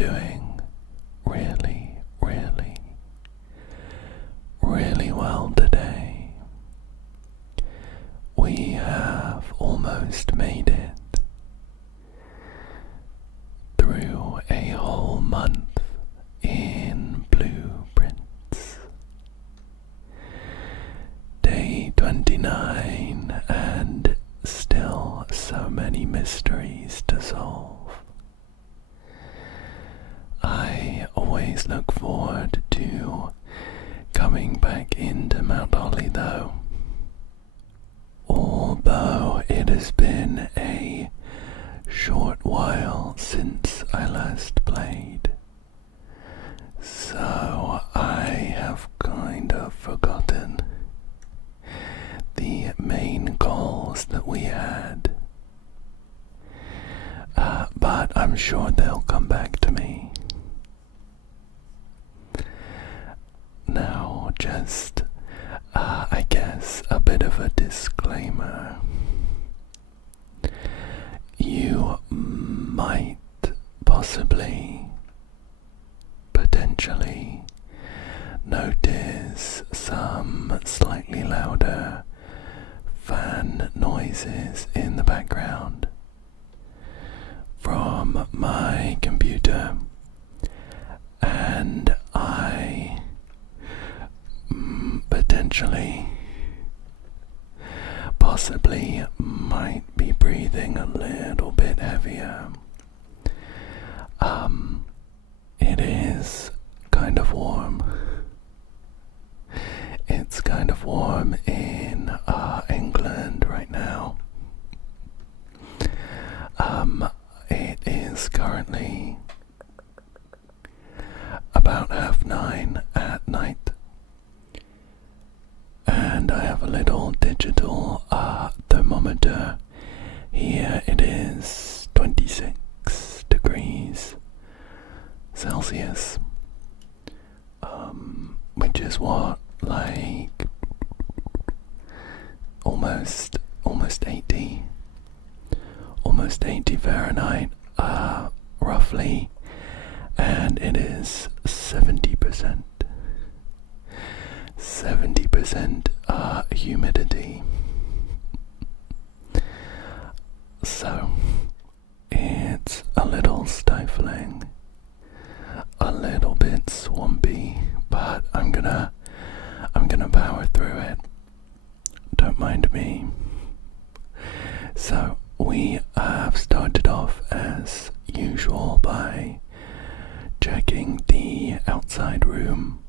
doing really, really, really well today. We have almost made it through a whole month in Blueprints. Day 29 and still so many mysteries to solve. I always look forward to coming back into Mount Holly though. Although it has been a short while since I last played, so I have kind of forgotten the main goals that we had. But I'm sure they'll come back to me. Now, just, I guess, a bit of a disclaimer. You might possibly, potentially, notice some slightly louder fan noises in the background from my computer, and I potentially, possibly might be breathing a little bit heavier. It is kind of warm. It's kind of warm in England right now. It is currently about 9:30 at night, and I have a little digital thermometer. Here it is 26 degrees Celsius, which is what, like almost 80 Fahrenheit, roughly, and it is 70% humidity. So it's a little stifling, a little bit swampy, but I'm gonna power through it. Don't mind me. So we have started off as usual by checking the outside room,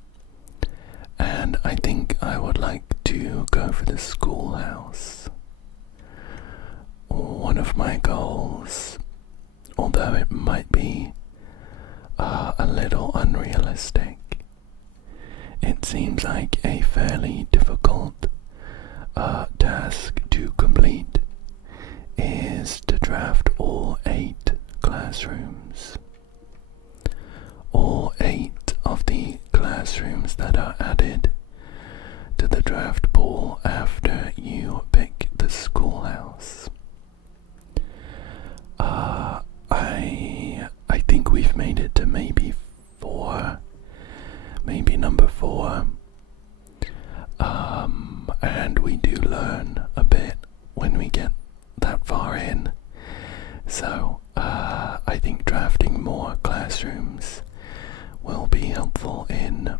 and I think I would like to go for the schoolhouse. One of my goals, although it might be a little unrealistic, it seems like a fairly difficult task to complete, is to draft all 8 classrooms. All 8 of the classrooms that are added to the draft pool after you pick the schoolhouse. I think we've made it to maybe 4, maybe number 4, and we do learn a bit when we get that far in, so I think drafting more classrooms will be helpful in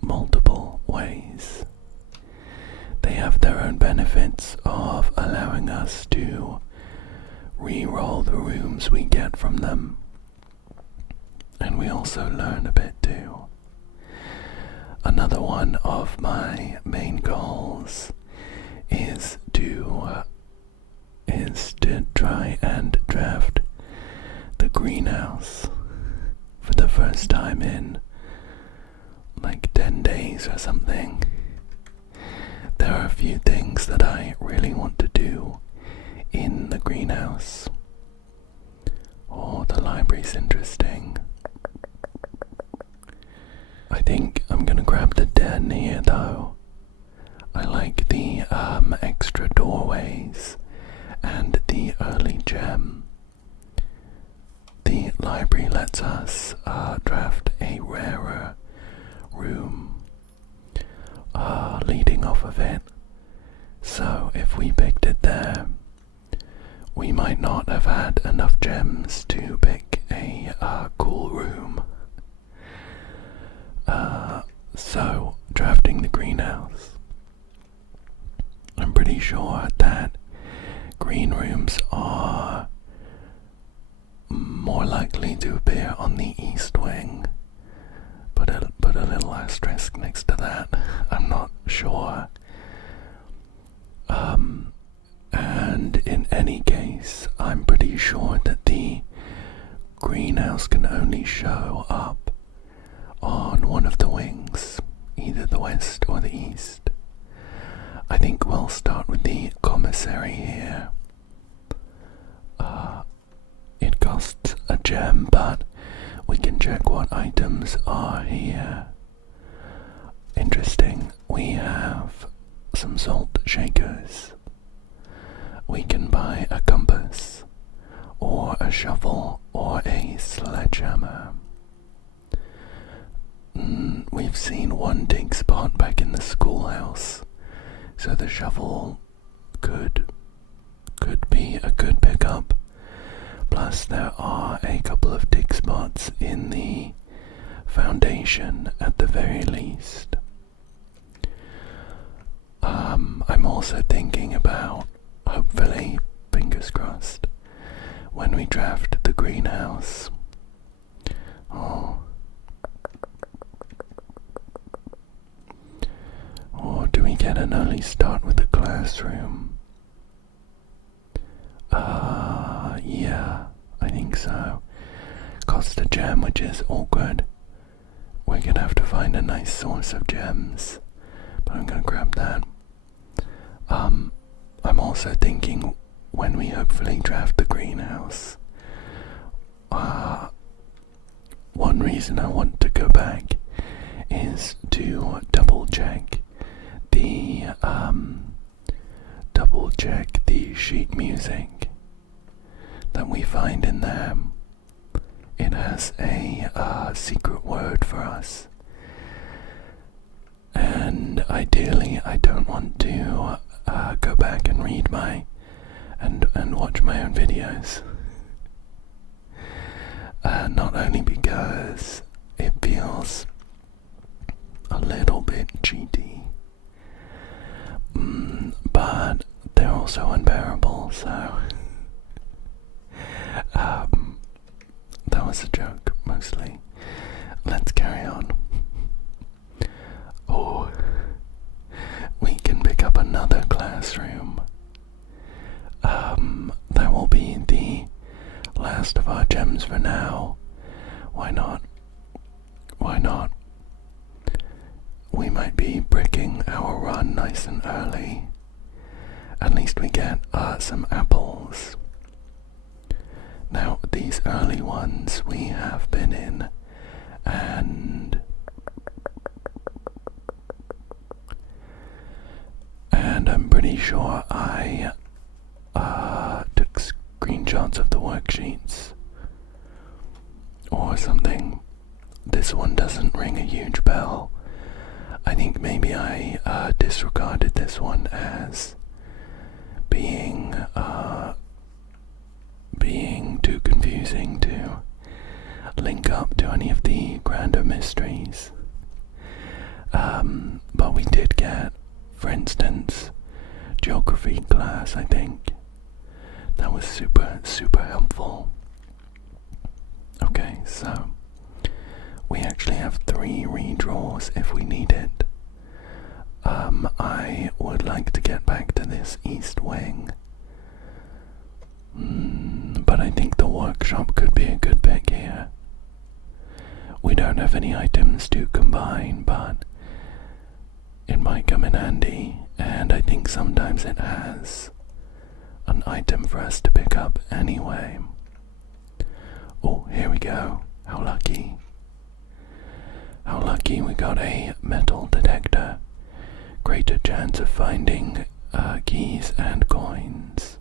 multiple ways. They have their own benefits of allowing us to re-roll the rooms we get from them, and we also learn a bit too. Another one of my main goals is to try and draft the greenhouse for the first time in like 10 days or something. There are a few things that I really want to do in the greenhouse. Oh, the library's interesting. I think I'm gonna grab the den here though. I like the extra doorways and the early gem. The library lets lets us draft a rarer room leading off of it. So if we picked it there, we might not have had enough gems to pick a cool room. So drafting the greenhouse, I'm pretty sure that green rooms are more likely to appear on the east wing. Put a little asterisk next to that. I'm not sure. And in any case, I'm pretty sure that the greenhouse can only show up on one of the wings, either the west or the east. I think we'll start with the commissary here. It costs a gem, but we can check what items are here. Interesting. We have some salt shakers. We can buy a compass, or a shovel, or a sledgehammer. We've seen one dig spot back in the schoolhouse, so the shovel could be a good pickup. Plus there are a couple of dig spots in the foundation at the very least. I'm also thinking about, hopefully, fingers crossed, when we draft the greenhouse. Or do we get an early start with the classroom? Yeah, I think so. Cost a gem, which is awkward. We're gonna have to find a nice source of gems, but I'm gonna grab that. I'm also thinking when we hopefully draft the greenhouse, one reason I want to go back is to double check the sheet music that we find in there. It has a secret word for us, and ideally I don't want to go back and read and watch my own videos. Not only because it feels a little bit cheaty, but they're also unbearable, so that was a joke, mostly. Let's carry on. Oh, we can pick up another classroom. That will be the last of our gems for now. Why not? Why not? We might be bricking our run nice and early. At least we get some apples. Now, these early ones we have been in, and I'm pretty sure I took screenshots of the worksheets or something. This one doesn't ring a huge bell. I think maybe I disregarded this one as being too confusing to link up to any of the grander mysteries. But we did get, for instance, geography class, I think. That was super helpful. Okay, so we actually have 3 redraws if we need it. I would like to get back to this east wing. But I think the workshop could be a good pick here. We don't have any items to combine, but it might come in handy, and I think sometimes it has an item for us to pick up anyway. Oh, here we go. How lucky. How lucky we got a metal detector. Greater chance of finding keys and coins.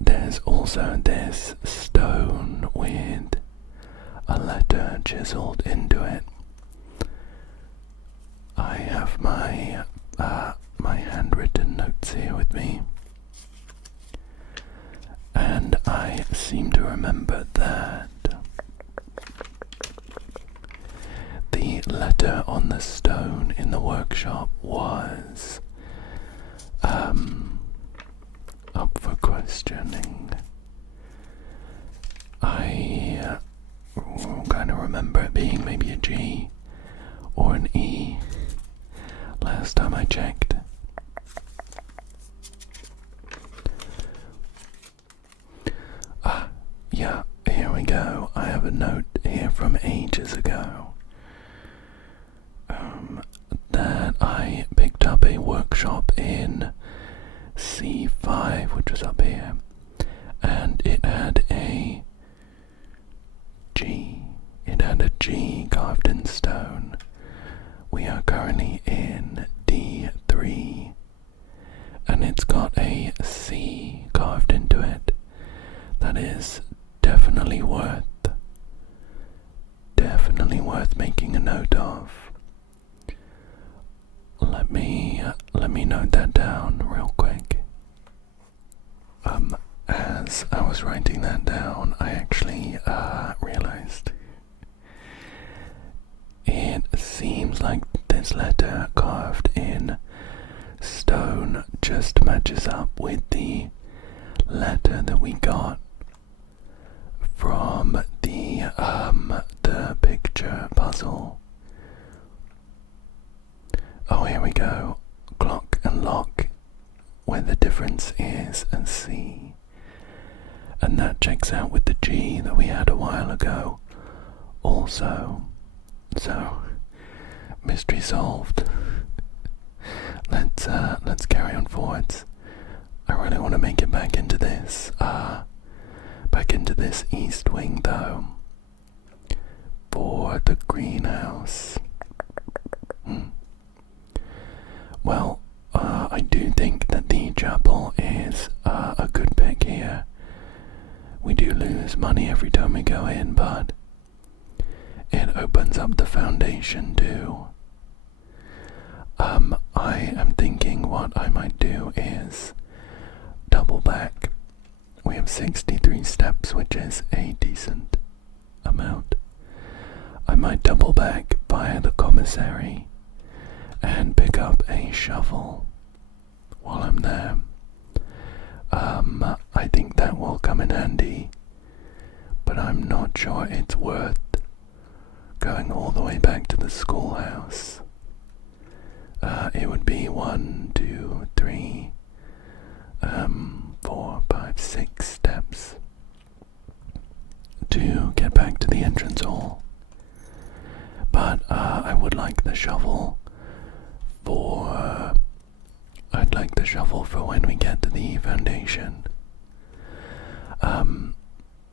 There's also also this stone with a letter chiseled into it. I have my handwritten notes here with me, and I seem to remember that the letter on the stone in the workshop was up for questioning. I kind of remember it being maybe a G or an E last time I checked. Yeah, here we go. I have a note here from ages ago that I picked up a workshop in C5, which was up here, and it had a G. It had a G carved in stone. We are currently in D3, and it's got a C carved into it. That is definitely worth making a note of. Let me note that down real quick. As I was writing that down, I actually realized it seems like this letter carved in stone just matches up with the letter that we got from the picture puzzle. Oh, here we go. Clock and lock, where the difference is a C. And that checks out with the G that we had a while ago also. So, mystery solved. Let's carry on forwards. I really want to make it back into this east wing though, for the greenhouse. Well, I do think that the chapel is a good pick here. We do lose money every time we go in, but it opens up the foundation too. I am thinking what I might do is double back. We have 63 steps, which is a decent amount. I might double back via the commissary and pick up a shovel while I'm there. I think that will come in handy, but I'm not sure it's worth going all the way back to the schoolhouse. It would be 1, 2, 3, 4, 5, 6 steps to get back to the entrance hall. But I would like the shovel for when we get to the foundation. I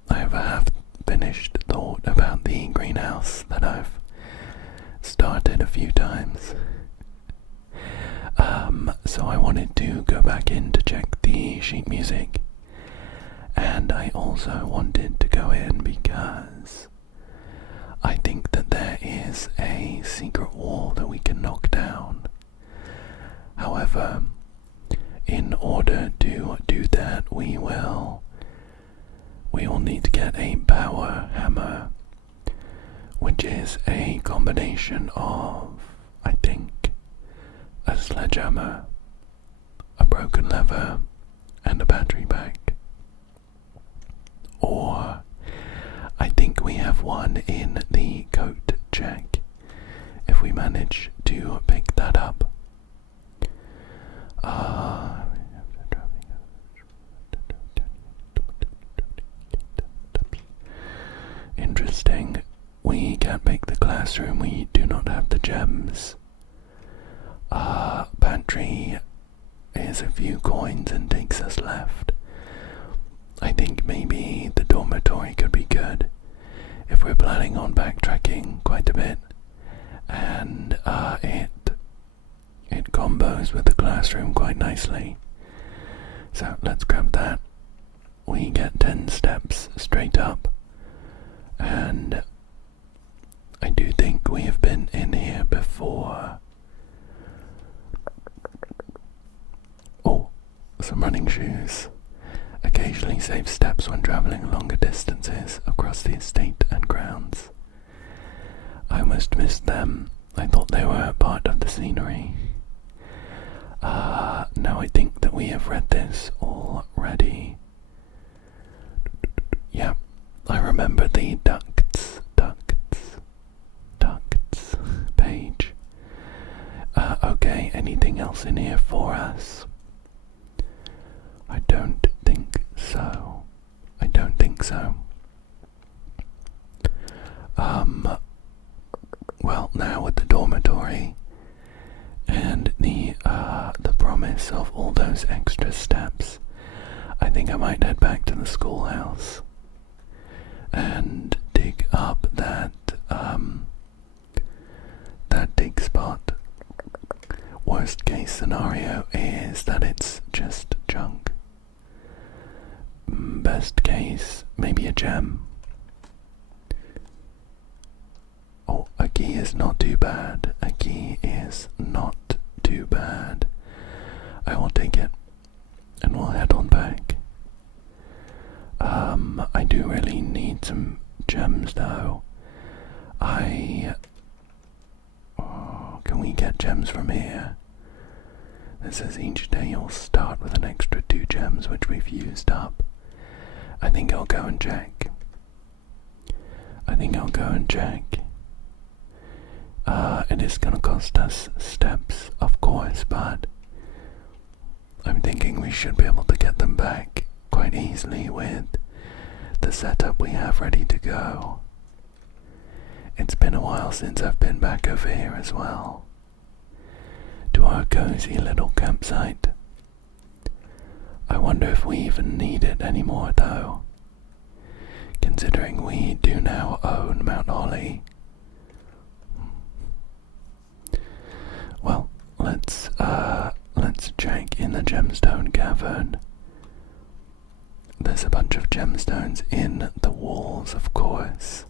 have a half-finished thought about the greenhouse that I've started a few times. So I wanted to go back in to check the sheet music, and I also wanted to go in because I think that there is a secret wall that we can knock down. However, in order to do that, we will need to get a power hammer, which is a combination of, I think, a sledgehammer, a broken lever, and a battery pack. Or I think we have one in the coat check, if we manage to pick that up. Interesting. We can't make the classroom, we do not have the gems. Pantry is a few coins and takes us left. I think maybe the dormitory could be good if we're planning on backtracking quite a bit, and it combos with the classroom quite nicely. So let's grab that. we get 10 steps straight up, and I do think we have been in here before. Oh, some running shoes. Occasionally save steps when travelling longer distances across the estate and grounds. I almost missed them. I thought they were part of the scenery. Now I think that we have read this already. Yeah, I remember the ducts page. Okay, anything else in here for us? I don't think so. Well, now with the dormitory and the promise of all those extra steps, I think I might head back to the schoolhouse and dig up that dig spot. Worst case scenario is that it's just junk. Best case, maybe a gem. Oh, a key is not too bad. A key is not too bad. I will take it, and we'll head on back. I do really need some gems though. Can we get gems from here? This says each day you'll start with an extra 2 gems which we've used up. I think I'll go and check. It is gonna cost us steps, of course, but I'm thinking we should be able to get them back quite easily with the setup we have ready to go. It's been a while since I've been back over here as well, to our cozy little campsite. I wonder if we even need it anymore though, considering we do now own Mount Holly. Well, let's check in the gemstone cavern. There's a bunch of gemstones in the walls, of course,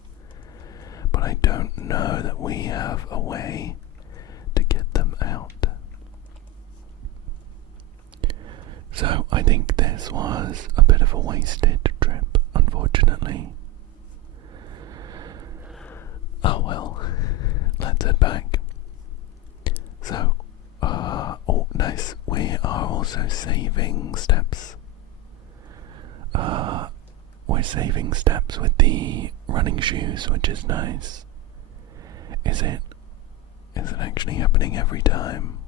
but I don't know that we have a way to get them out. So I think this was a bit of a wasted trip, unfortunately. Oh well, let's head back. So, oh nice, we are also saving steps. We're saving steps with the running shoes, which is nice. Is it actually happening every time?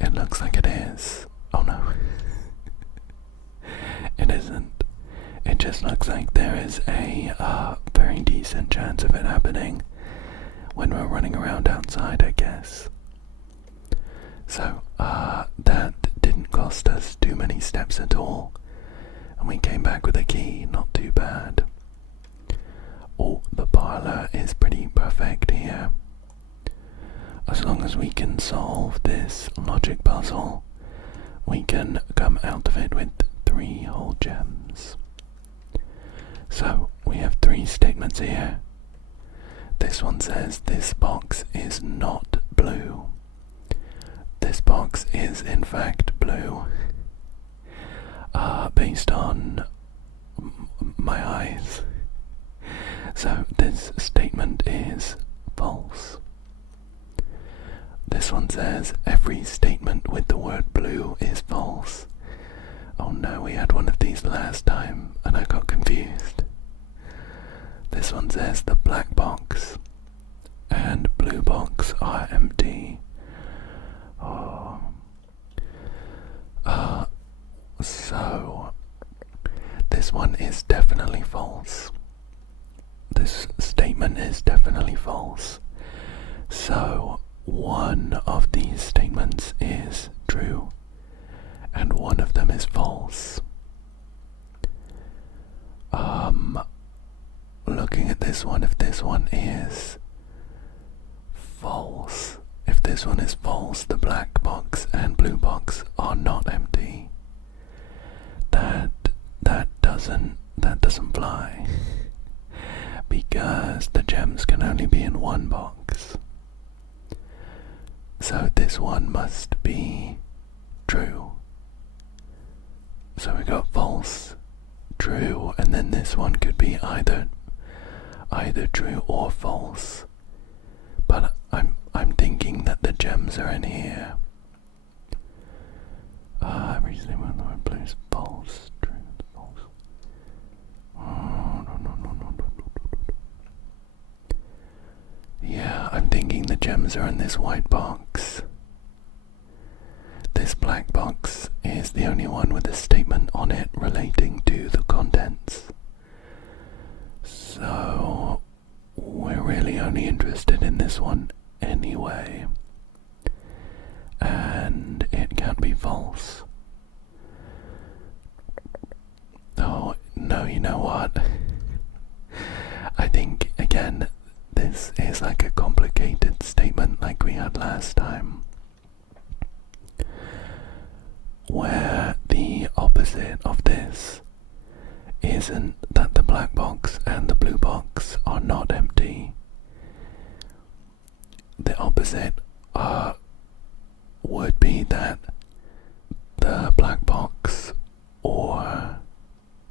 It looks like it is. Oh no. It isn't. It just looks like there is a very decent chance of it happening when we're running around outside, I guess. So, that didn't cost us too many steps at all, and we came back with a key, not too bad. Oh, the parlour is pretty perfect here. As long as we can solve this logic puzzle, we can come out of it with 3 whole gems. So, we have 3 statements here. This one says this box is not blue. This box is in fact blue. Based on my eyes. So this statement is false. This one says every statement with the word blue is false. Oh no, we had one of these last time and I got confused. This one says the black box and blue box are empty. Oh. So this one is definitely false. This statement is definitely false. So one of these statements is true and one of them is false. Looking at this one, if this one is false, if this one is false. The black box and blue box are not empty. That doesn't fly. Because the gems can only be in one box. So this one must be true. So we got false, true, and then this one could be either true or false. But I'm thinking that the gems are in here. Every statement the word blue is false, true, false. Oh, no. Yeah, I'm thinking the gems are in this white box. This black box is the only one with a statement on it relating to the contents. So we're really only interested in this one anyway. And it can't be false. Oh, no, you know what? I think, again, this is like a complicated statement like we had last time, where the opposite of this isn't that the black box and the blue box are not empty. The opposite would be that the black box or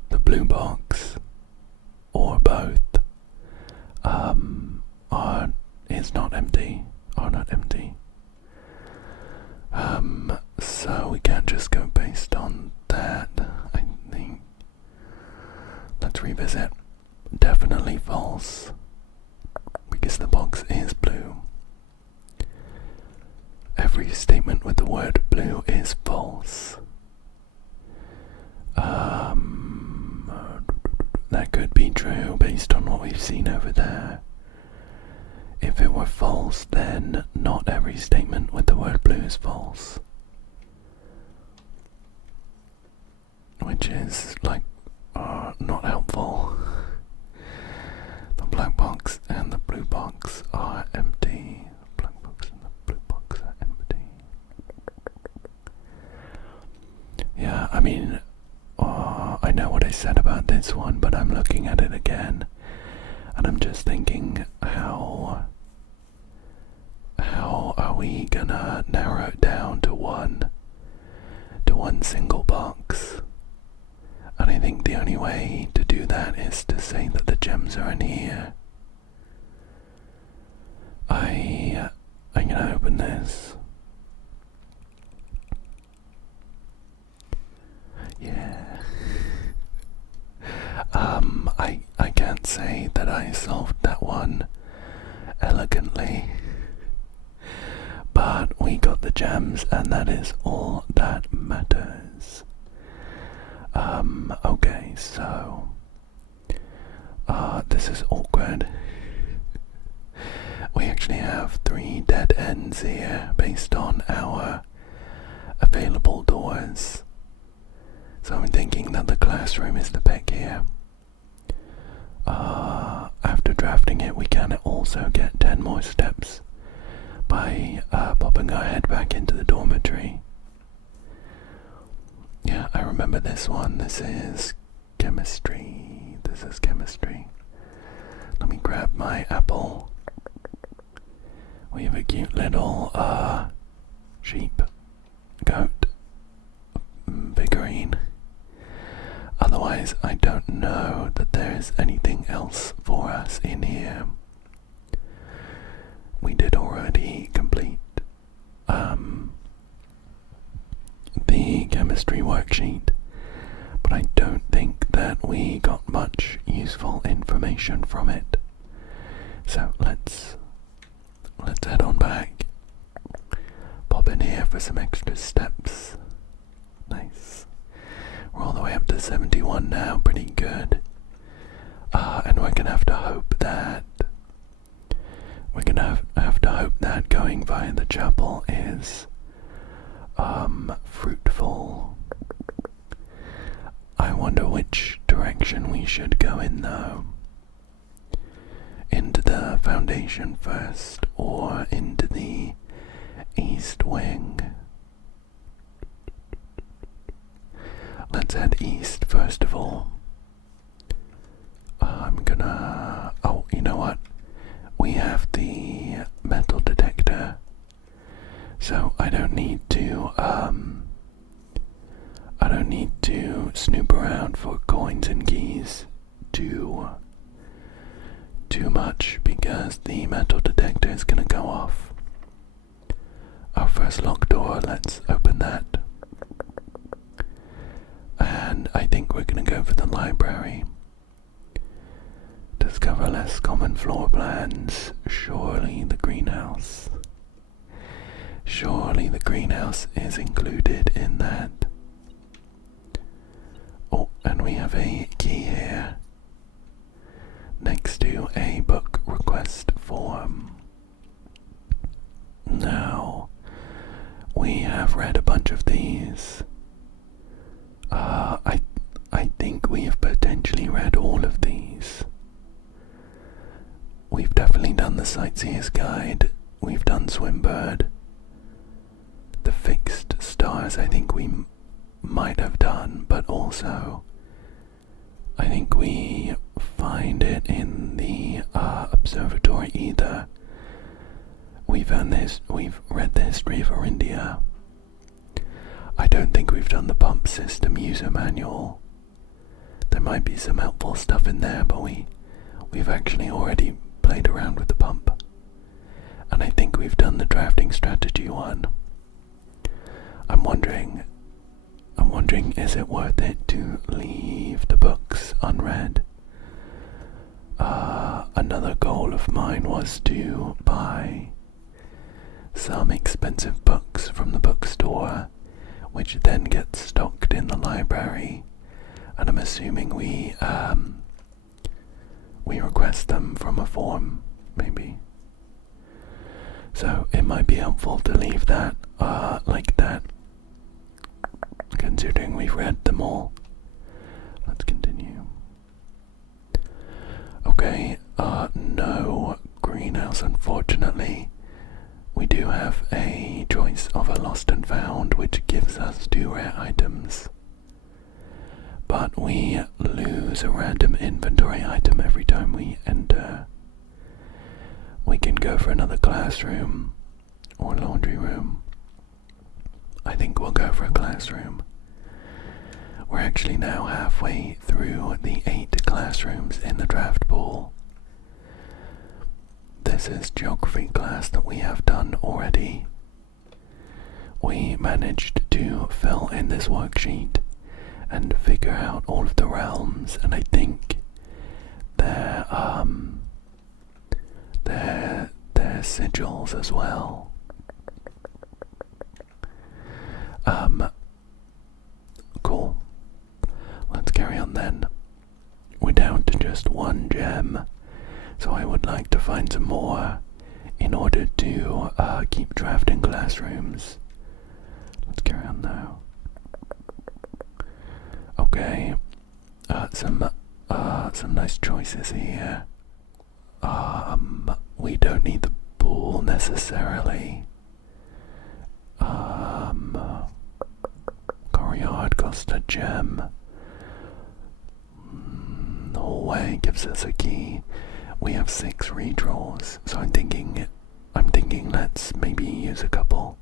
the blue box or both are not empty. So we can't just go based on that. I think let's revisit. Definitely false, because the box is blue. Every statement with the word blue is false. That could be true based on what we've seen over there. If it were false, then not every statement with the word blue is false. Which is, like, not helpful. The black box and the blue box are empty. The black box and the blue box are empty. Yeah, I mean, I know what I said about this one, but I'm looking at it again, and I'm just thinking, how are we gonna narrow it down to one single box? And I think the only way to do that is to say that the gems are in here. I'm gonna open this. Yeah. I can't say that I solved that one elegantly, but we got the gems, and that is all that matters. Okay, so this is awkward. We actually have 3 dead ends here based on our available doors. So I'm thinking that the classroom is the pick here. After drafting it, we can also get 10 more steps by popping our head back into the dormitory. Yeah, I remember this one. This is chemistry. Let me grab my apple. We have a cute little sheep, goat, figurine. Otherwise, I don't know that there is anything else for us in here. We did already complete the chemistry worksheet, but I don't think that we got much useful information from it. So let's head on back, pop in here for some extra steps. Nice. We're all the way up to 71 now, pretty good. And we're gonna have to hope that going via the chapel is fruitful. I wonder which direction we should go in though. Into the foundation first, or into the East Wing. Let's head east first of all. Oh, you know what? We have the metal detector, so I don't need to snoop around for coins and keys too much, because the metal detector is gonna go off. Our first locked door, let's open that. And I think we're gonna go for the library. Discover less common floor plans. Surely the greenhouse. Surely the greenhouse is included in that. Oh, and we have a key here next to a book request form. Now, we have read a bunch of these. I think we have potentially read all of these. We've definitely done the Sightseer's Guide. We've done Swimbird. The Fixed Stars I think we might have done, but also I think we find it in the observatory either. We've read the history of Orindia. I don't think we've done the pump system user manual. There might be some helpful stuff in there, but we've actually already played around with the pump. And I think we've done the drafting strategy one. I'm wondering, is it worth it to leave the books unread? Another goal of mine was to buy some expensive books from the bookstore, which then gets stocked in the library, and I'm assuming we request them from a form, maybe. So it might be helpful to leave that like that, considering we've read them all. Let's continue. Okay, no greenhouse, unfortunately. We do have a choice of a lost and found, which gives us 2 rare items. But we lose a random inventory item every time we enter. We can go for another classroom or laundry room. I think we'll go for a classroom. We're actually now halfway through the 8 classrooms in the draft pool. This is geography class that we have done already. We managed to fill in this worksheet and figure out all of the realms, and I think they're sigils as well. Cool. Let's carry on then. We're down to just 1 gem, so I would like to find some more in order to keep drafting classrooms. Let's carry on now. Okay, some nice choices here. We don't need the pool necessarily. Coryard cost a gem. The hallway gives us a key. We have 6 redraws, so I'm thinking let's maybe use a couple.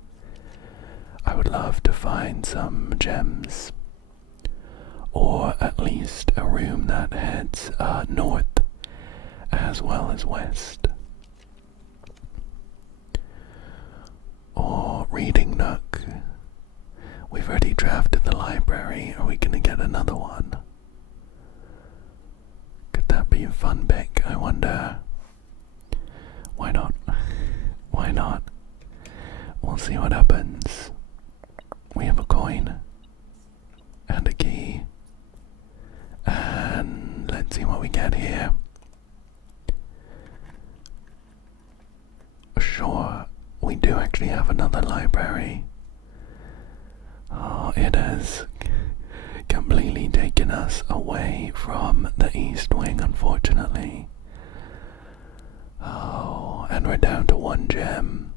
I would love to find some gems, or at least a room that heads north as well as west. Or reading nook. We've already drafted the library. Are we gonna get another one? Could that be a fun pick, I wonder? Why not? Why not? We'll see what happens. We have a coin and a key, and let's see what we get here. Sure, we do actually have another library. Oh, it has completely taken us away from the East Wing, unfortunately. Oh, and we're down to 1 gem.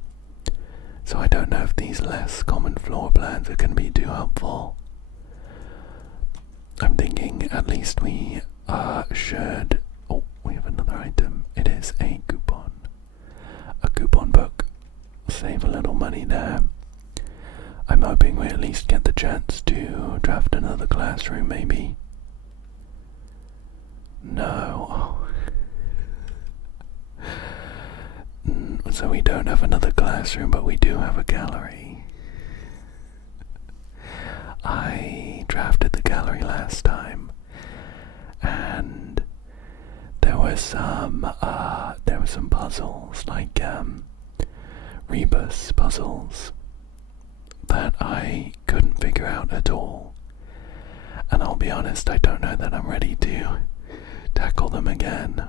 So I don't know if these less common floor plans are going to be too helpful. I'm thinking at least we should... Oh, we have another item. It is a coupon. A coupon book. Save a little money there. I'm hoping we at least get the chance to draft another classroom, maybe. No. So we don't have another classroom, but we do have a gallery. I drafted the gallery last time, and there were some puzzles, like rebus puzzles, that I couldn't figure out at all. And I'll be honest, I don't know that I'm ready to tackle them again.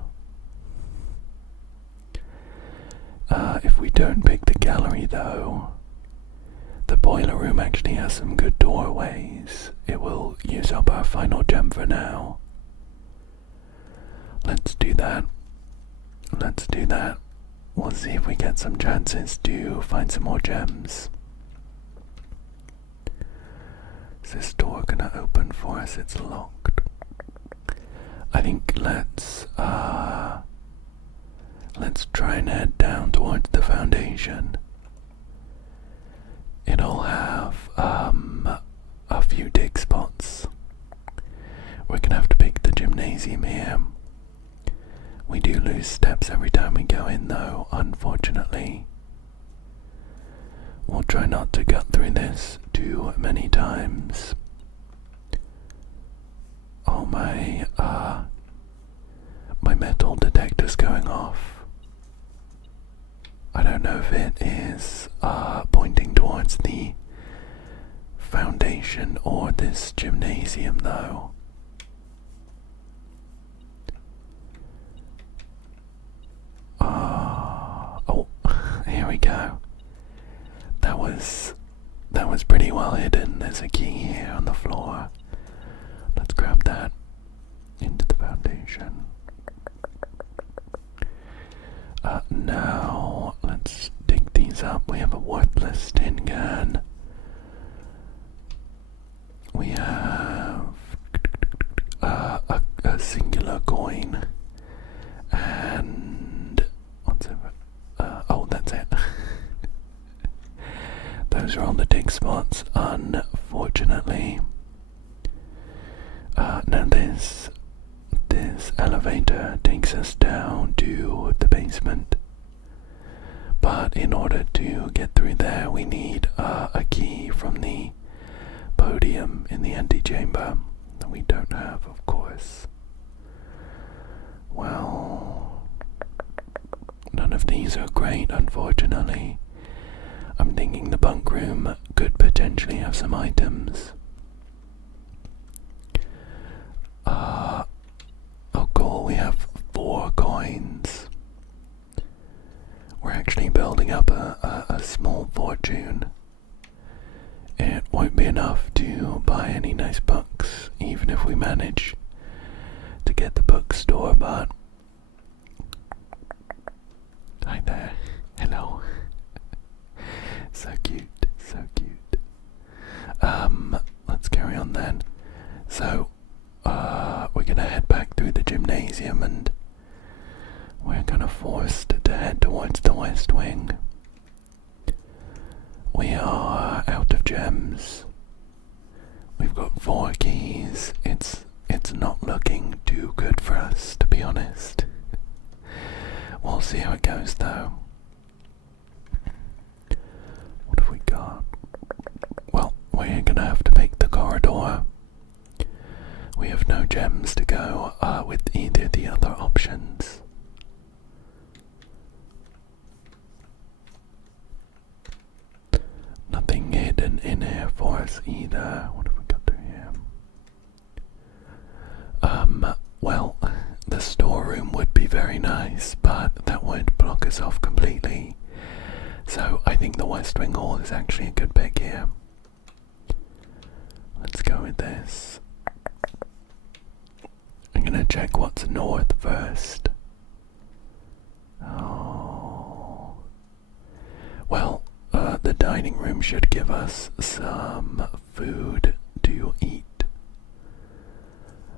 If we don't pick the gallery though, the boiler room actually has some good doorways. It will use up our final gem for now. Let's do that. Let's do that. We'll see if we get some chances to find some more gems. Is this door gonna open for us? It's locked. I think let's try and head down towards the foundation. It'll have a few dig spots. We're gonna have to pick the gymnasium here. We do lose steps every time we go in though, unfortunately. We'll try not to cut through this too many times. Oh, my metal detector's going off. I don't know if it is pointing towards the foundation or this gymnasium though. Oh, here we go. That was pretty well hidden. There's a key here on the floor. Let's grab that into the foundation. Now let's dig these up. We have a worthless tin can. We have a singular coin, and what's it? Oh, that's it. Those are all the dig spots, unfortunately. Now this elevator takes us down to the basement. But in order to get through there, we need a key from the podium in the antechamber that we don't have, of course. Well, none of these are great, unfortunately. I'm thinking the bunk room could potentially have some items. Oh cool, we have 4 coins. We're actually building up a small fortune. It won't be enough to buy any nice books, even if we manage to get the bookstore, but... Hi there. Hello. So cute, so cute. Let's carry on then. So, we're gonna head back through the gymnasium and we're kind of forced to head towards the west wing. We are out of gems. We've got 4 keys. It's not looking too good for us, to be honest. We'll see how it goes though. What have we got? Well, we're gonna have to make the corridor. We have no gems to go with either of the other options. Nothing hidden in here for us either. What have we got through here? Well, the storeroom would be very nice, but that would block us off completely. So I think the West Wing Hall is actually a good pick here. Let's go with this. I'm gonna check what's north first. Oh. Well, the dining room should give us some food to eat.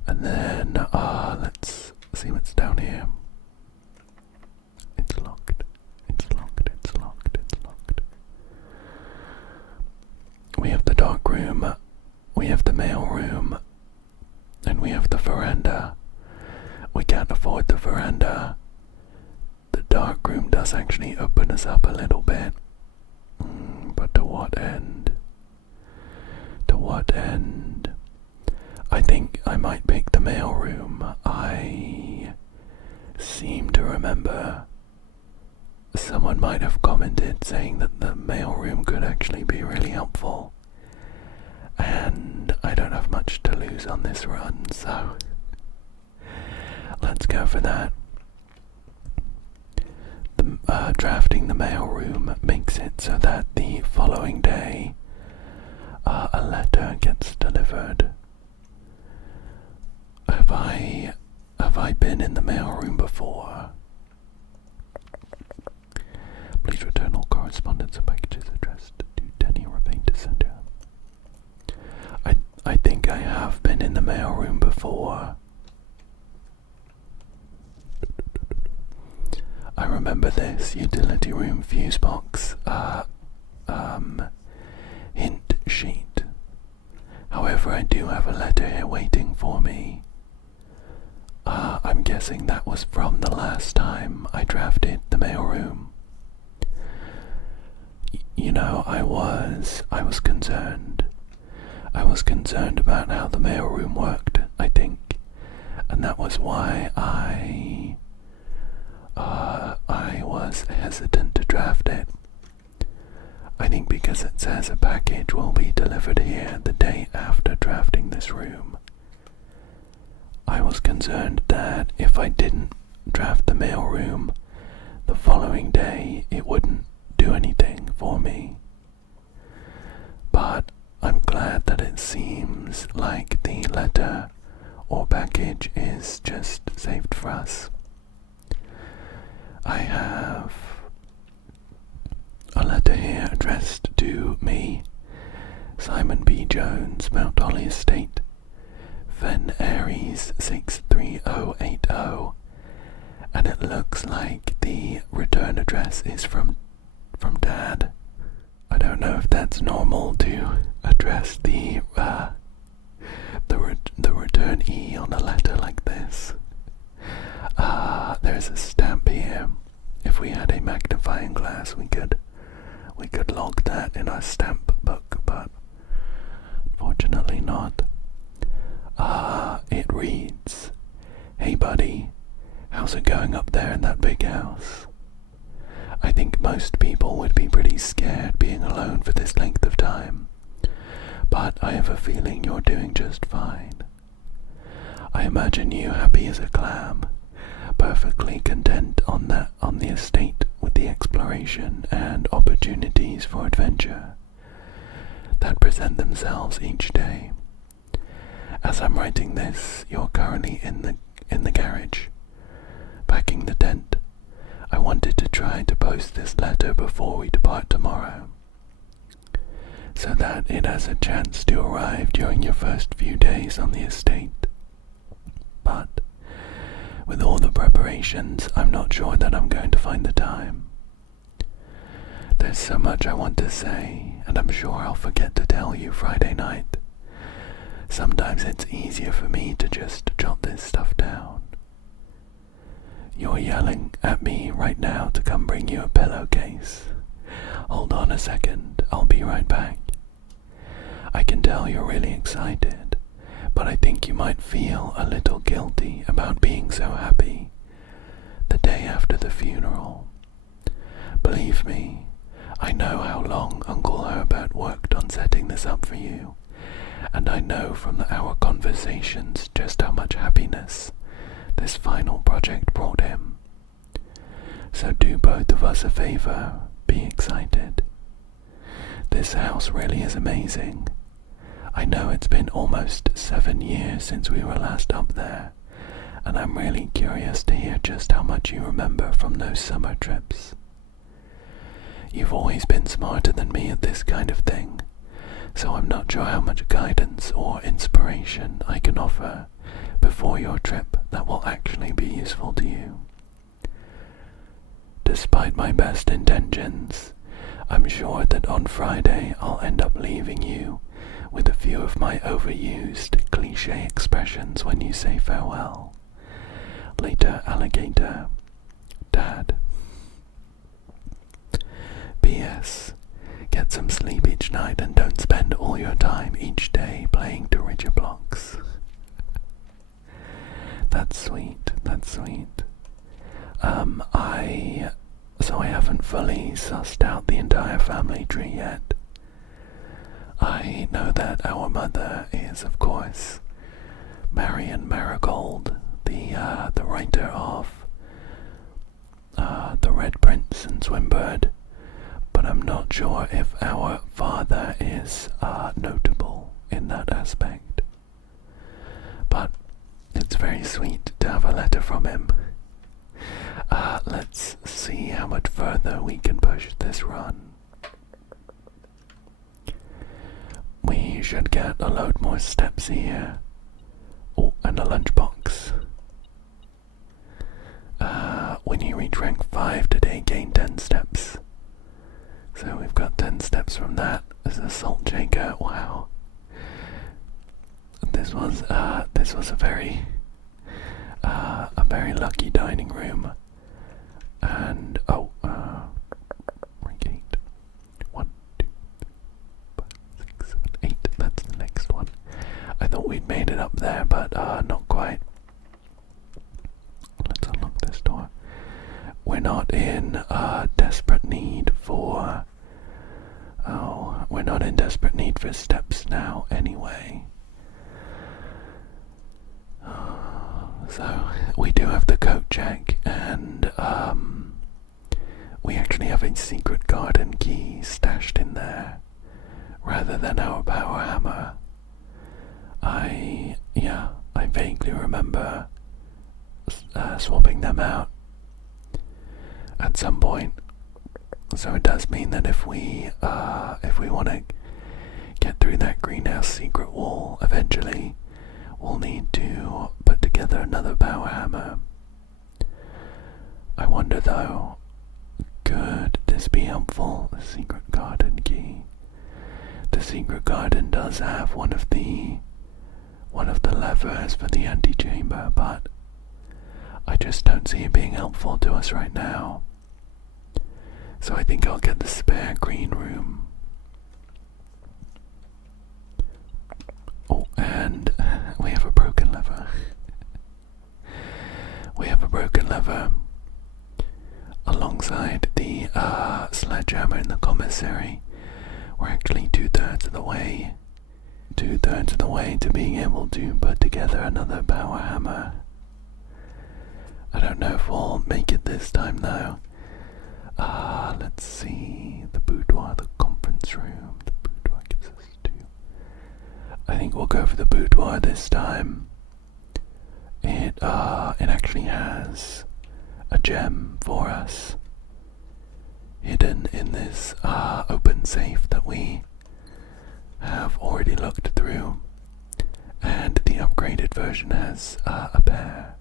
And then, let's see what's down here. It's locked. It's locked. It's locked. It's locked. We have the dark room. We have the mail room. And we have the veranda. We can't afford the veranda. The dark room does actually open us up a little bit. But to what end? To what end? I think I might pick the mail room. I seem to remember someone might have commented saying that the mail room could actually be really helpful. And I don't have much to lose on this run, so let's go for that. Drafting the mail room makes it so that the following day a letter gets delivered. Have I been in the mail room before? Please return all correspondence and packages addressed to Denny Raventa Center. I think I have been in the mail room before. I remember this utility room fuse box hint sheet. However, I do have a letter here waiting for me. I'm guessing that was from the last time I drafted the mail room. You know, I was concerned. I was concerned about how the mail room worked, I think, and that was why I was hesitant to draft it. I think because it says a package will be delivered here the day after drafting this room. I was concerned that if I didn't draft the mail room the following day, it wouldn't do anything for me. But I'm glad that it seems like the letter or package is just saved for us. I have a letter here addressed to me, Simon B. Jones, Mount Holly Estate, Fen Aries 63080, and it looks like the return address is from Dad. I don't know if that's normal to address the return E on a letter like this. There's a stamp here. If we had a magnifying glass, we could log that in our stamp book, but unfortunately not. It reads, "Hey buddy, how's it going up there in that big house? I think most people would be pretty scared being alone for this length of time, but I have a feeling you're doing just fine. I imagine you happy as a clam, perfectly content on the estate with the exploration and opportunities for adventure that present themselves each day. As I'm writing this, you're currently in the garage, packing the tent. I wanted to try to post this letter before we depart tomorrow, so that it has a chance to arrive during your first few days on the estate. But with all the preparations, I'm not sure that I'm going to find the time. There's so much I want to say, and I'm sure I'll forget to tell you Friday night. Sometimes it's easier for me to just jot this stuff down. You're yelling at me right now to come bring you a pillowcase. Hold on a second, I'll be right back. I can tell you're really excited, but I think you might feel a little guilty about being so happy the day after the funeral. Believe me, I know how long Uncle Herbert worked on setting this up for you, and I know from our conversations just how much happiness this final project brought him. So do both of us a favor, be excited. This house really is amazing. I know it's been almost 7 years since we were last up there, and I'm really curious to hear just how much you remember from those summer trips. You've always been smarter than me at this kind of thing, so I'm not sure how much guidance or inspiration I can offer before your trip that will actually be useful to you. Despite my best intentions, I'm sure that on Friday I'll end up leaving you with a few of my overused cliché expressions when you say farewell. Later, alligator. Dad. P.S. Get some sleep each night and don't spend all your time each day playing Dirigible blocks. That's sweet, that's sweet. I haven't fully sussed out the entire family tree yet. I know that our mother is, of course, Marion Marigold, the writer of The Red Prince and Swinburne, but I'm not sure if our father is notable in that aspect. But it's very sweet to have a letter from him. Let's see how much further we can push this run. We should get a load more steps here. Oh, and a lunchbox. When you reach rank 5 today, gain 10 steps. So we've got 10 steps from that. There's a salt shaker. Wow. This was a very lucky dining room. And rank 8. 1, 2, 3, 4, 5, 6, 7, 8. That's the next one. I thought we'd made it up there, but not quite. Let's unlock this door. We're not in desperate need for. We're not in desperate need for steps now, anyway. So we do have the coat check, and we actually have a secret garden key stashed in there, rather than our power hammer. I vaguely remember swapping them out at some point. So it does mean that if we want to get through that greenhouse secret wall eventually, we'll need to put together another power hammer. I wonder though, could this be helpful? The secret garden key. The secret garden does have one of the levers for the antechamber, but I just don't see it being helpful to us right now. So I think I'll get the spare green room. Oh, and we have a broken lever. We have a broken lever alongside the sledgehammer in the commissary. We're actually two-thirds of the way to being able to put together another power hammer. I don't know if we'll make it this time though. Let's see, the boudoir, the conference room. The boudoir gives us 2. I think we'll go for the boudoir this time. It actually has a gem for us hidden in this open safe that we have already looked through, and the upgraded version has a pair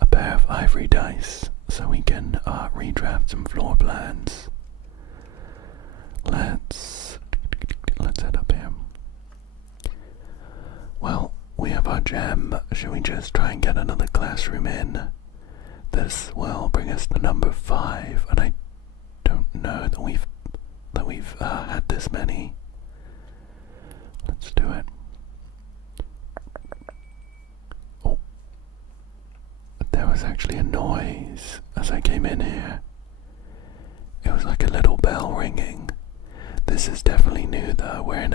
of ivory dice, so we can redraft some floor plans. Let's head up here. Well, we have our gem. Should we just try and get another classroom in? This will bring us to number 5, and I don't know that we've had this many. Let's do it. Oh, there was actually a noise as I came in here. It was like a little bell ringing. This is definitely new though. We're in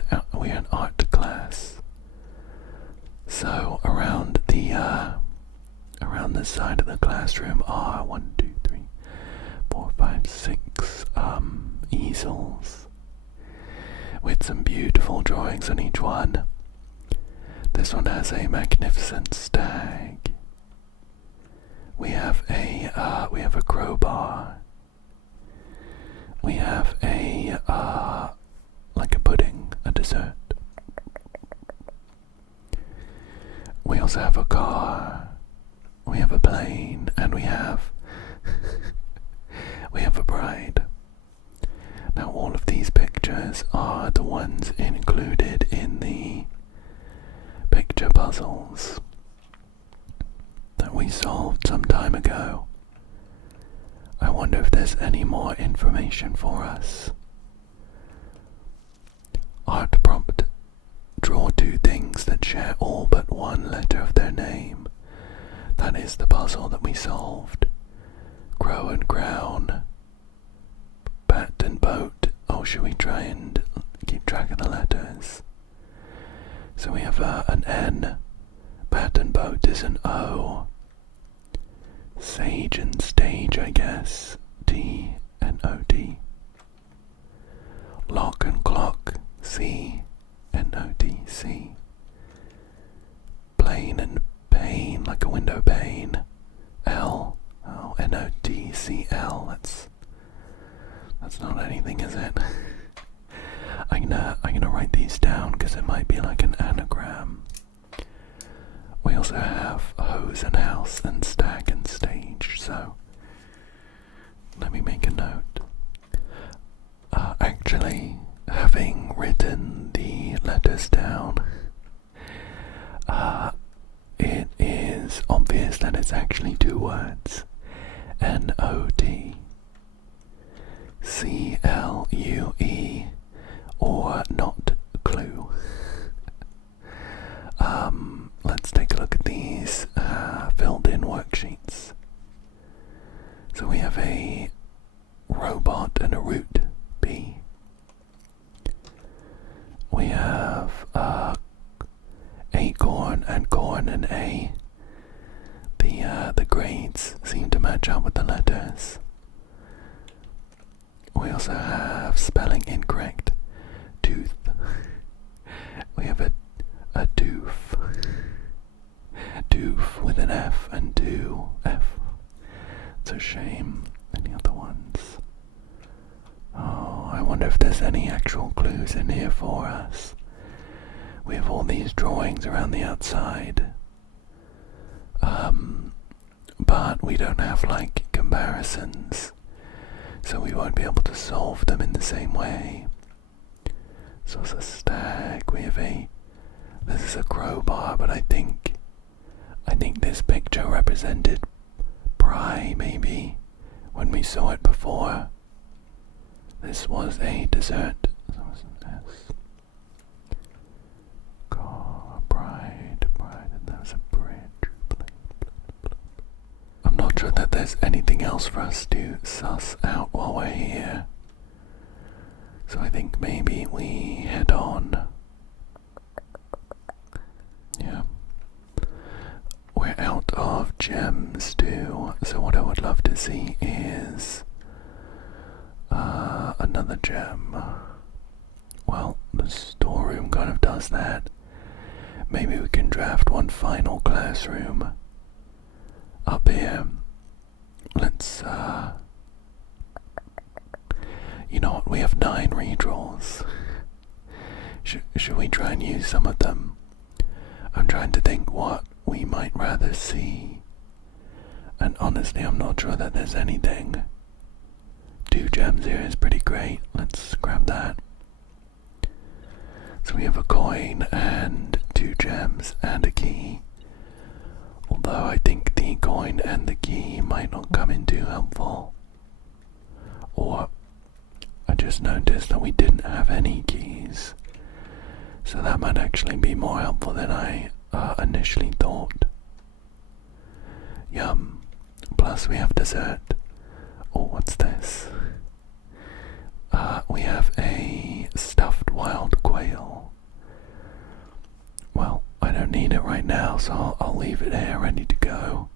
art class. So around the side of the classroom are 1, 2, 3, 4, 5, 6 easels with some beautiful drawings on each one. This one has a magnificent stag. We have a crowbar. we have a, like a pudding, a dessert. We also have a car, we have a plane, and we have we have a bride. Now all of these pictures are the ones included in the picture puzzles that we solved some time ago. I wonder if there's any more information for us. Art prompt: draw two things that share all but one letter of their name. That is the puzzle that we solved. Crow and crown, bat and boat. Oh, should we try and keep track of the letters? So we have an N, bat and boat is an O, sage and stage, I guess, T and O-D. Lock and clock, C and O-D, C. Plane and pane, like a window pane, L, oh, N-O-T-C-L, that's not anything, is it? I'm gonna write these down because it might be like an anagram. We also have hose and house and stack and stage, so let me make a note. Actually, having written the letters down, it is obvious that it's actually two words. N-O-T-C-L-U-E, or not clue. Let's take a look at these filled in worksheets. So we have a robot and a root, B. We have acorn and corn, and A. The grades seem to match up with the letters. We also have spelling incorrect, tooth. We have a doof. Doof with an F and two F. It's a shame. Any other ones? Oh, I wonder if there's any actual clues in here for us. We have all these drawings around the outside. But we don't have like comparisons, so we won't be able to solve them in the same way. So it's a stack. We have this is a crowbar, but I think this picture represented pry, maybe, when we saw it before. This was a dessert. So it was an S. Car, bride, and there was a bridge. I'm not sure that there's anything else for us to suss out while we're here. So I think maybe we head on. Yeah. We're out of gems too, so what I would love to see is another gem. Well, the storeroom kind of does that. Maybe we can draft one final classroom up here. Let's, you know what, we have 9 redraws. Should we try and use some of them? I'm trying to think what we might rather see. And honestly, I'm not sure that there's anything. 2 gems here is pretty great. Let's grab that. So we have a coin and 2 gems and a key. Although I think the coin and the key might not come in too helpful. Or I just noticed that we didn't have any keys. So that might actually be more helpful than I initially thought. Yum. Plus we have dessert. Oh, what's this? We have a stuffed wild quail. Well, I don't need it right now, so I'll leave it here ready to go.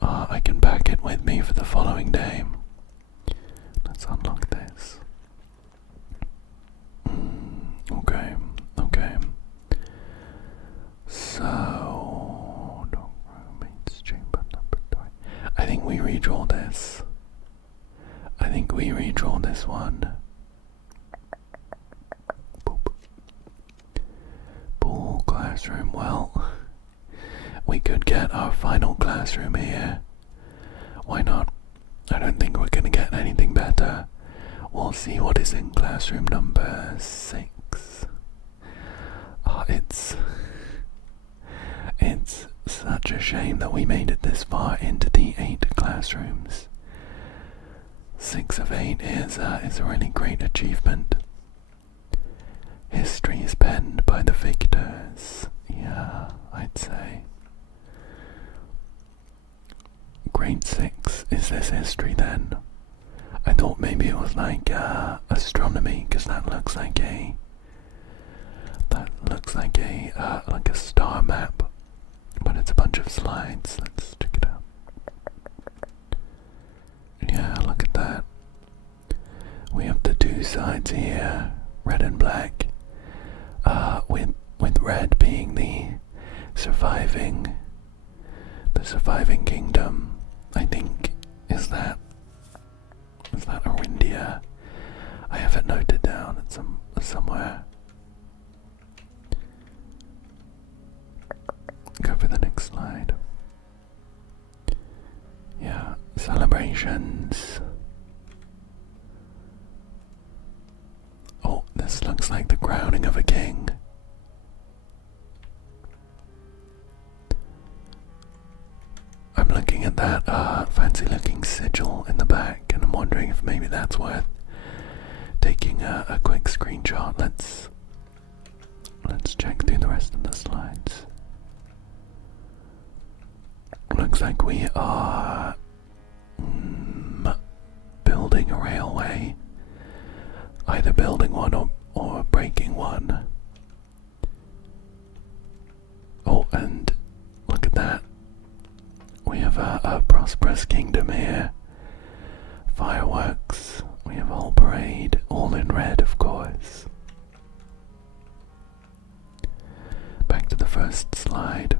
I can pack it with me for the following day. Let's unlock this. Okay. So, I think we redraw this. I classroom. Well, we could get our final classroom here. Why not? I don't think we're gonna get anything better. We'll see what is in classroom number 6. Oh, it's such a shame that we made it this far into the 8 classrooms. 6 of 8 is a really great achievement. History is penned by the victors. Yeah, I'd say. Grade 6, is this history then? I thought maybe it was like astronomy, because that looks like a star map, but it's a bunch of slides. Let's check it out. Yeah, look at that. We have the 2 sides here, red and black, with red being the surviving kingdom. I think is that Orindia? I have it noted down at somewhere. Go for the next slide. Yeah, celebrations. Oh, this looks like the crowning of a king. I'm looking at that fancy looking sigil in the back, and I'm wondering if maybe that's worth taking a quick screenshot. Let's check through the rest of the slides. Looks like we are building a railway. Either building one or breaking one. Oh, and look at that. We have a prosperous kingdom here. Fireworks. We have a whole parade, all in red, of course. Back to the first slide.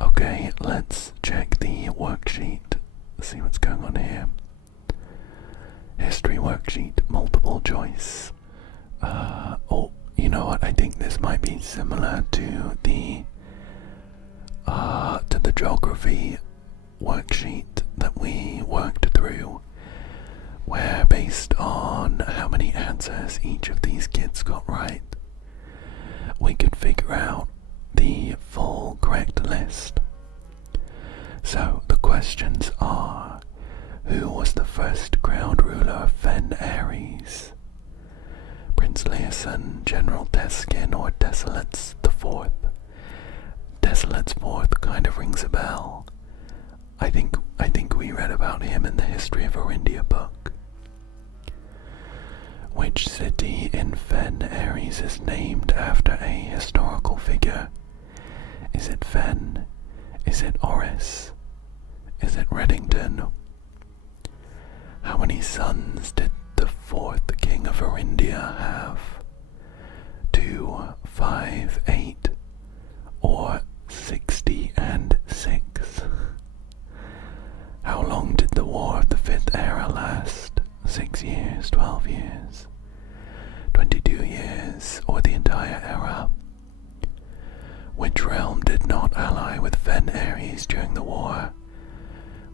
Okay, let's check the worksheet. See what's going on here. History worksheet, multiple choice. Oh, you know what? I think this might be similar to the geography worksheet that we worked through, where based on how many answers each of these kids got right, we could figure out the full correct list. So the questions are: who was the first crowned ruler of Fen Ares? Prince Leosin, General Teskin, or Desolates the Fourth? Desolates Fourth kind of rings a bell. I think we read about him in the History of Orindia book. Which city in Fen Ares is named after a historical figure? Is it Fen? Is it Oris? Is it Reddington? How many sons did the 4th king of Orindia have? 2, 5, 8, or 60 and 6? How long did the War of the 5th Era last? 6 years, 12 years, 22 years, or the entire era? Which realm did not ally with Fen Ares during the war?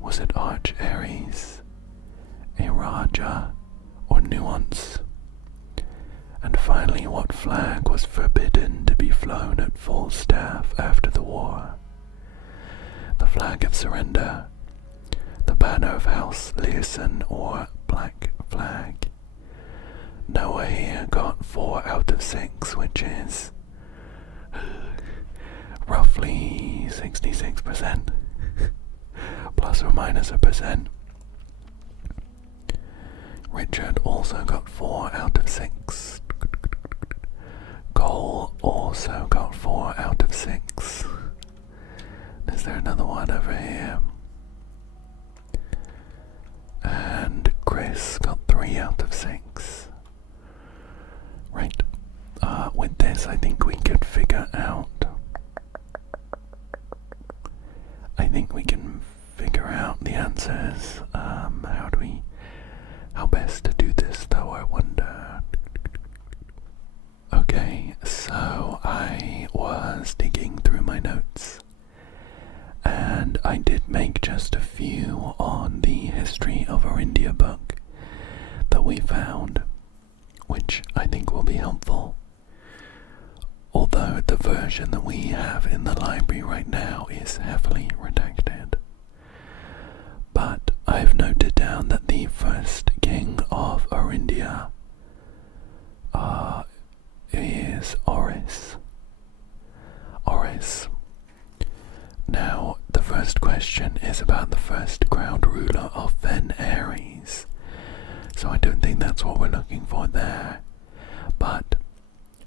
Was it Arch Ares, Araja, or Nuance? And finally, what flag was forbidden to be flown at full staff after the war? The flag of surrender, the banner of House Leosin, or Black Flag? Noah here got 4 out of 6, which is roughly 66%, plus or minus a percent. Richard also got 4 out of 6. Cole also got 4 out of 6. Is there another one over here? And Chris got 3 out of 6. Right. With this, I think we could figure out. The answers. How best to do this, though, I wonder. Okay, so I was which I think will be helpful. Although the version that we have in the library right now is heavily redacted. But I've noted down that the first king of Orindia is Oris. Oris. Now, the first question is about the first crowned ruler of Fen Ares. So I don't think that's what we're looking for there. But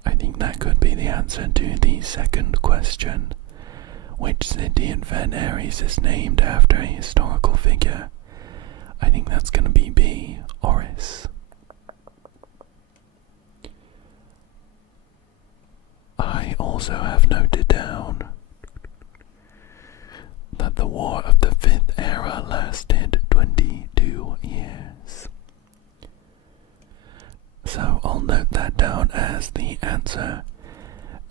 I think that could be the answer to the second question. Which city in Fen Ares is named after a historical figure? I think that's going to be B, Oris. I also have noted down that the War of the Fifth Era lasted 22 years. So I'll note that down as the answer,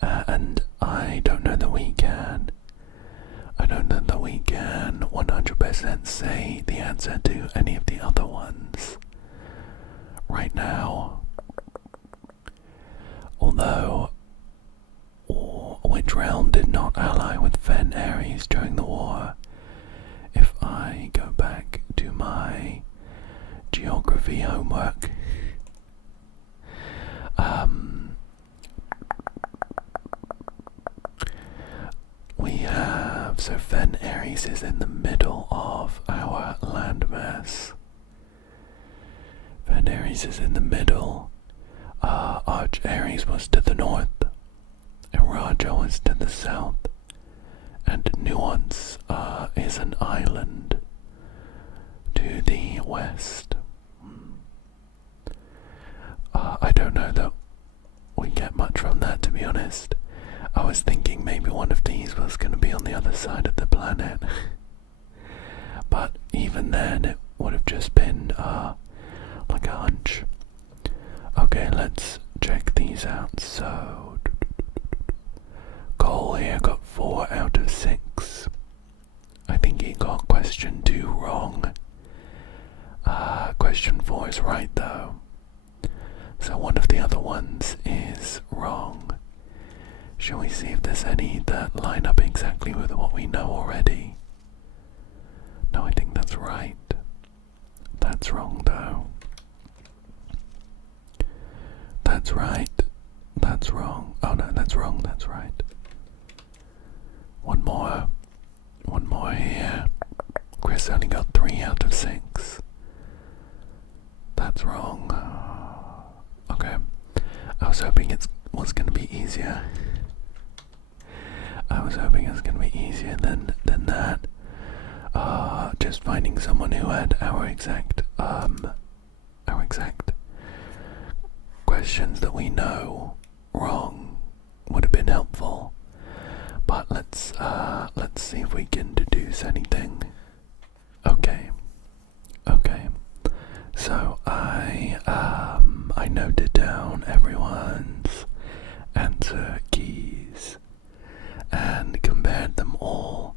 and I don't know that we can 100% say the answer to any of the other ones right now. Although, which realm did not ally with Fen Ares during the war? If I go back to my geography homework, we have, so Fen Ares is in the middle of our landmass. Fen Ares is in the middle. Arch Ares was to the north, and Raja was to the south, and Nuance is an island to the west. I don't know that we get much from that, to be honest. I was thinking maybe one of these was going to be on the other side of the planet. But even then, it would have just been like a hunch. Okay, let's check these out. So, Cole here got 4 out of 6. I think he got question 2 wrong. Question 4 is right though. So one of the other ones is wrong. Shall we see if there's any that line up exactly with what we know already? No, I think that's right. That's wrong though. That's right. That's wrong. Oh no, that's wrong, that's right. One more here. Chris only got 3 out of 6. That's wrong. Okay. I was hoping it was going to be easier. Than that. Just finding someone who had our exact questions that we know wrong would have been helpful. But let's see if we can deduce anything. Okay. So I noted down everyone's answer keys and compared them all,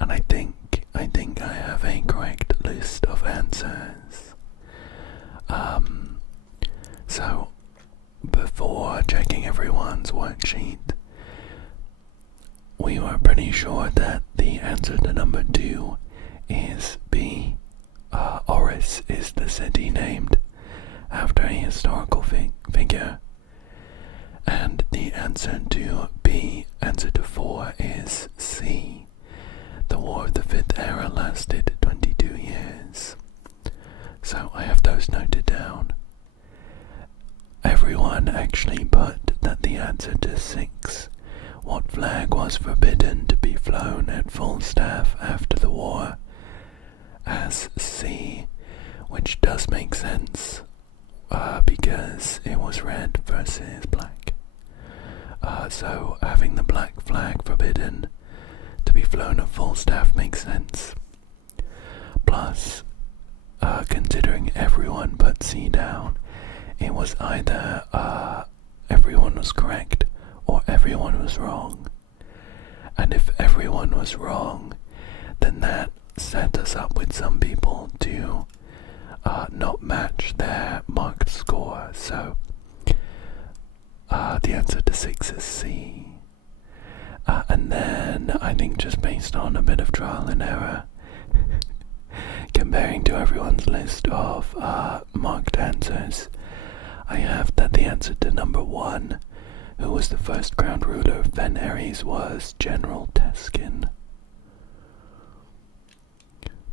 and I think I have a correct list of answers. So before checking everyone's worksheet, we were pretty sure that the answer to number 2 is B. Oris is the city named after a historical figure. And the answer to B, answer to 4, is C. The War of the Fifth Era lasted 22 years. So I have those noted down. Everyone actually put that the answer to 6, what flag was forbidden to be flown at full staff after the war, as C, which does make sense because it was red versus black. So having the black flag forbidden to be flown at full staff makes sense. Plus, considering everyone put C down, it was either everyone was correct or everyone was wrong. And if everyone was wrong, then that set us up with some people to not match their marked score. So the answer to 6 is C. And then I think just based on a bit of trial and error, comparing to everyone's list of marked answers, I have that the answer to number 1, who was the first crowned ruler of Fen Ares, was General Teskin.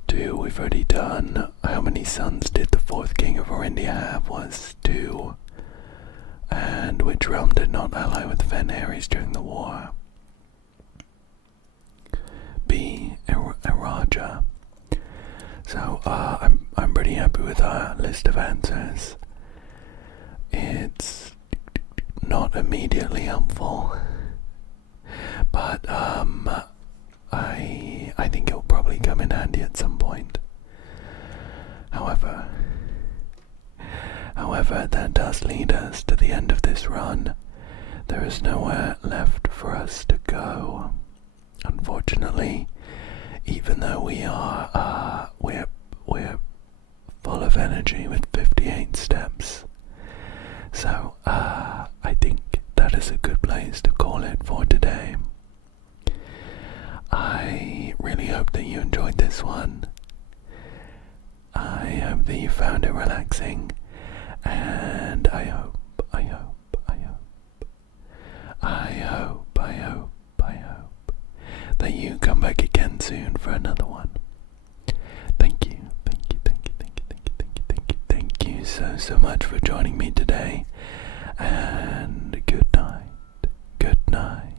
2, we've already done. How many sons did the 4th king of Orindia have? Was 2. And which realm did not ally with Fen Ares during the war? B, Eraja. So I'm pretty happy with our list of answers. It's not immediately helpful, but I think it'll probably come in handy at some point. However, that does lead us to the end of this run. There is nowhere left for us to go, unfortunately. Even though we are we're full of energy with 58 steps. So I think that is a good place to call it for today. I really hope that you enjoyed this one. I hope that you found it relaxing, and I hope that you come back again soon for another one. Thank you so much for joining me today, and good night.